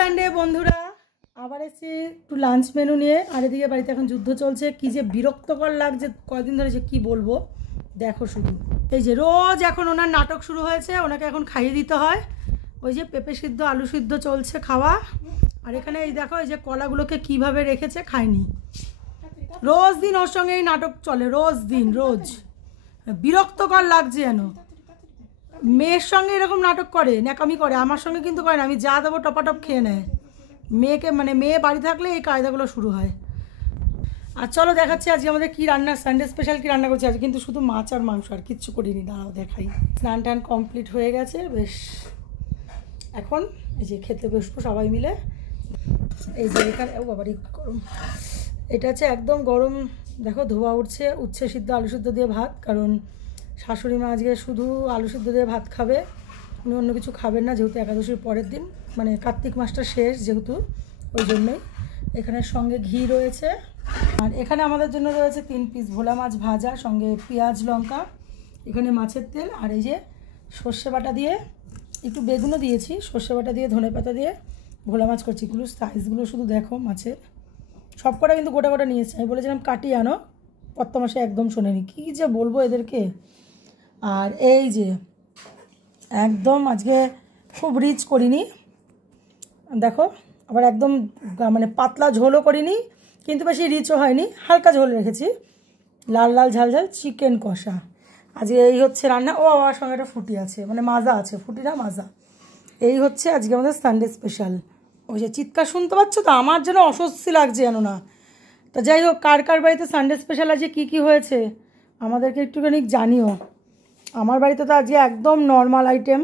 Sunday বন্ধুরা আবার এসে একটু লাঞ্চ মেনু নিয়ে। আর এদিকে বাড়িতে এখন যুদ্ধ চলছে, কি যে বিরক্তকর লাগছে কয়দিন ধরে, যে কি বলবো। দেখো শুধু এই যে রোজ এখন ওনার নাটক শুরু হয়েছে, ওনাকে এখন খাইয়ে দিতে হয়। ওই যে পেঁপে সিদ্ধ আলু সিদ্ধ চলছে খাওয়া। আর এখানে এই দেখো এই যে কলাগুলোকে কিভাবে রেখেছে, খায়নি। রোজ দিন ওর সঙ্গে এই নাটক চলে, রোজ দিন রোজ। বিরক্তকর লাগছে যেন। মেয়ের সঙ্গে এরকম নাটক করে, ন্যাকামি করে, আমার সঙ্গে কিন্তু করে না। আমি যা দেবো টপাটপ খেয়ে নেয়। মেয়েকে মানে মেয়ে বাড়ি থাকলে এই কায়দাগুলো শুরু হয়। আর চলো দেখাচ্ছি আজকে আমাদের কী রান্না, সানডে স্পেশাল কী রান্না করছি আজকে। কিন্তু শুধু মাছ আর মাংস, আর কিচ্ছু করিনি। দাঁড়াও দেখাই। স্নান টান কমপ্লিট হয়ে গেছে বেশ। এখন এই যে খেতে বসবো সবাই মিলে। এই যে এখানে ও বাবারই গরম, এটা হচ্ছে একদম গরম। দেখো ধোয়া উঠছে, উচ্ছে সিদ্ধ আলু সিদ্ধ দিয়ে ভাত। কারণ শাশুড়ি মা আজকে শুধু আলু সিদ্ধ দিয়ে ভাত খাবে, উনি অন্য কিছু খাবেন না, যেহেতু একাদশীর পরের দিন, মানে কার্তিক মাসটা শেষ যেহেতু, ওই জন্যই। এখানে সঙ্গে ঘি রয়েছে। আর এখানে আমাদের জন্য রয়েছে 3 পিস ভোলা মাছ ভাজা, সঙ্গে পেঁয়াজ লঙ্কা, এখানে মাছের তেল। আর এই যে সর্ষে বাটা দিয়ে, একটু বেগুনও দিয়েছি, সর্ষে বাটা দিয়ে ধনে পাতা দিয়ে ভোলা মাছ করছি। এগুলো সাইজগুলো শুধু দেখো মাছের, সব কটা কিন্তু গোটা গোটা নিয়েছি। আমি বলেছিলাম কাটিয়ে আনো, কত মাসে একদম শোনেনি, কী যে বলবো এদেরকে। আর এই যে একদম আজকে খুব রিচ করিনি, দেখো। আবার একদম মানে পাতলা ঝোলও করিনি, কিন্তু বেশি রিচও হয়নি, হালকা ঝোল রেখেছি। লাল লাল ঝাল ঝাল চিকেন কষা আজকে এই হচ্ছে রান্না। ও আমার সঙ্গে একটা ফুটি আছে, মানে মাজা আছে, ফুটি না মাজা। এই হচ্ছে আজকে আমাদের সানডে স্পেশাল। ওই যে চিৎকার শুনতে পাচ্ছ তো, আমার যেন অস্বস্তি লাগছে যেন না। তা যাই হোক, কার কার বাড়িতে সানডে স্পেশাল আজকে কী কী হয়েছে আমাদেরকে একটুখানি জানিও। আমার বাড়িতে তো আজকে একদম নর্মাল আইটেম।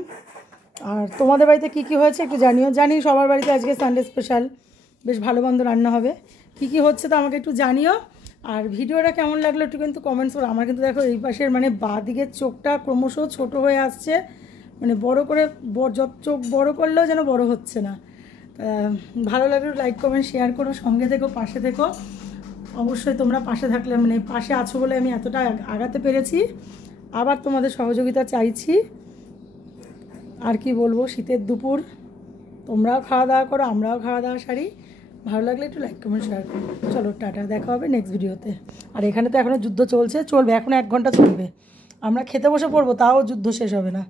আর তোমাদের বাড়িতে কী কী হয়েছে একটু জানিও। জানি সবার বাড়িতে আজকে সানডে স্পেশাল, বেশ ভালো মন্দ রান্না হবে। কী কী হচ্ছে তো আমাকে একটু জানিও। আর ভিডিওটা কেমন লাগলো একটু কিন্তু কমেন্টস করো। আমার কিন্তু দেখো এই পাশের মানে বাঁ দিকের চোখটা ক্রমশ ছোট হয়ে আসছে, মানে বড় করে যত চোখ বড় করলেও যেন বড় হচ্ছে না। ভালো লাগলে লাইক কমেন্ট শেয়ার করো, সঙ্গে থেকো, পাশে থেকো। অবশ্যই তোমরা পাশে থাকলে, মানে পাশে আছো বলে আমি এতটা আগাতে পেরেছি। আবার তোমাদের সহযোগিতা চাইছি। আর কি বলবো, শীতের দুপুর, তোমরাও খাওয়া দাওয়া করো, আমরাও খাওয়া দাওয়া সারি। ভালো লাগলে একটু লাইক কমেন্ট শেয়ার করো। চলো টাটা, দেখা হবে নেক্সট ভিডিওতে। আর এখানে তো এখনও যুদ্ধ চলবে, এখন 1 ঘন্টা চলবে। আমরা খেতে বসে পড়বো, তাও যুদ্ধ শেষ হবে না।